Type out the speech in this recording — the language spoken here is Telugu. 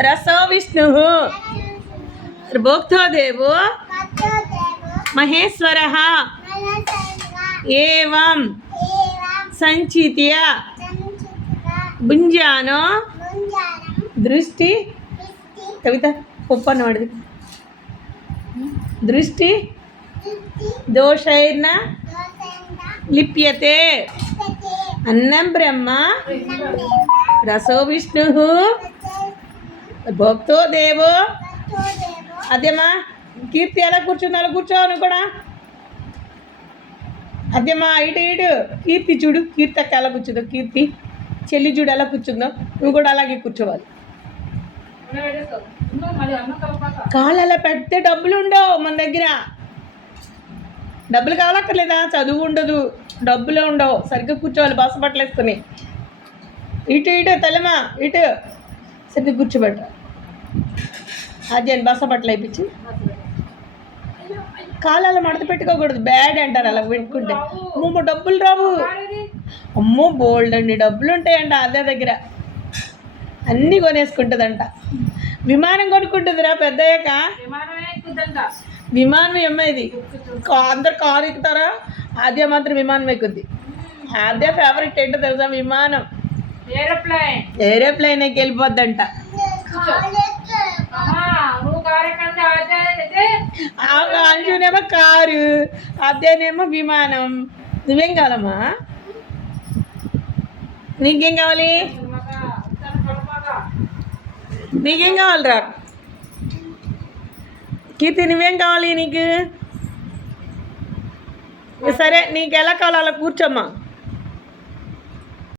రసో విష్ణు భోక్తో దేవో మహేశ్వర ఏవం సంచిత్య భుంజానో దృష్టి కవిత పొప్పన్న వాడిది దృష్టి దోషైర్న లిప్యతే అన్నం బ్రహ్మ రసో విష్ణు భోక్తో దేవో అదేమా కీర్తి ఎలా కూర్చుంది అలా కూర్చోను కూడా అదేమా ఇటు కీర్తి చూడు కీర్తి అక్క ఎలా కూర్చుందో కీర్తి చెల్లి చూడు ఎలా కూర్చుందో నువ్వు కూడా అలాగే కూర్చోవాలి కాళ్ళు అలా పెడితే డబ్బులు ఉండవు మన దగ్గర డబ్బులు కావాలక్కర్లేదా చదువు ఉండదు డబ్బులే ఉండవు సరిగ్గా కూర్చోవాలి బాస బట్టలు వేసుకొని ఇటు తలమా ఇటు సరిగ్గా కూర్చోబెట్ట అదే బాస బట్టలు వేయించి కాళ్ళు అలా మడత పెట్టుకోకూడదు బ్యాడ్ అంటారు అలా పెట్టుకుంటే అమ్మో డబ్బులు రావు అమ్మో బోల్డ్ అండి డబ్బులు ఉంటాయంట అదే దగ్గర అన్నీ కొనేసుకుంటుందంట విమానం కొనుక్కుంటుందిరా పెద్దయ్యాక విమానం ఏమైంది అందరు కారు ఎక్కుతారా అదే మాత్రం విమానం ఎక్కుద్ది అదే ఫేవరెట్ ఏంటో తెలుసా విమానం ఏరోప్లైన్ ఎక్కి వెళ్ళిపోద్దంట అంజునేమో కారు అదేనేమో విమానం నువ్వేం కావాలమ్మా నీకేం కావాలి నీకేం కావాలిరా కీర్తి నువ్వేం కావాలి నీకు సరే నీకు ఎలా కావాలో అలా కూర్చోమ్మా